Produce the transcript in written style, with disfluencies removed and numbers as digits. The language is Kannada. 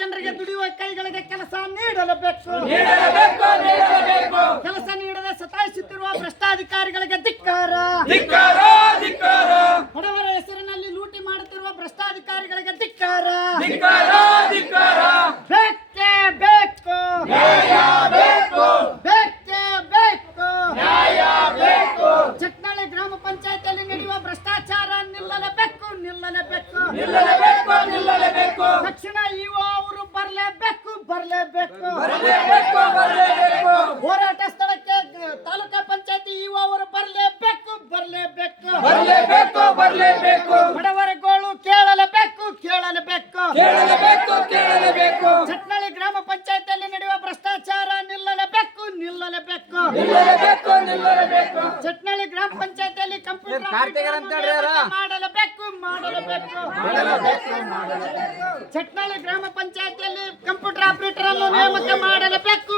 ಜನರಿಗೆ ದುಡಿಯುವ ಕೈಗಳಿಗೆ ಕೆಲಸ ನೀಡಲೇಬೇಕು. ಕೆಲಸ ನೀಡದೆ ಸತಾಯಿಸುತ್ತಿರುವ ಭ್ರಷ್ಟಾಧಿಕಾರಿಗಳಿಗೆ ಧಿಕ್ಕಾರ. ಬಡವರ ಹೆಸರಿನಲ್ಲಿ ಲೂಟಿ ಮಾಡುತ್ತಿರುವ ಭ್ರಷ್ಟಾಧಿಕಾರಿಗಳಿಗೆ ಧಿಕ್ಕಾರ. ಬೇಕೇ ಬೇಕು, ಬೇಕೇ ಬೇಕು. ಚಟ್ನಳ್ಳಿ ಗ್ರಾಮ ಪಂಚಾಯತಿಯಲ್ಲಿ ನಡೆಯುವ ಭ್ರಷ್ಟಾಚಾರ ನಿಲ್ಲಲೇಬೇಕು. ತಕ್ಷಣ ಇಒ ಅವರು ಬರಲೇಬೇಕು. ಹೋರಾಟ ಸ್ಥಳಕ್ಕೆ ತಾಲೂಕಾ ಪಂಚಾಯತಿ ಇಒ ಅವರು ಬರಲೇಬೇಕು. ಬಡವರ ಗೋಳು ಕೇಳಲೇಬೇಕು. ಚಟ್ನಳ್ಳಿ ಗ್ರಾಮ ಪಂಚಾಯತಿಯಲ್ಲಿ ನಡೆಯುವ ಭ್ರಷ್ಟಾಚಾರ ನಿಲ್ಲಲೇಬೇಕು. ಚಟ್ನಳ್ಳಿ ಗ್ರಾಮ ಪಂಚಾಯತಿಯಲ್ಲಿ ಕಂಪ್ಯೂಟರ್ ಮಾಡಲೇಬೇಕು. ಚಟ್ನಳ್ಳಿ ಗ್ರಾಮ ಪಂಚಾಯತಿಯಲ್ಲಿ ಕಂಪ್ಯೂಟರ್ ಆಪರೇಟರ್ ಅನ್ನು ನೇಮಕ ಮಾಡಲೇಬೇಕು.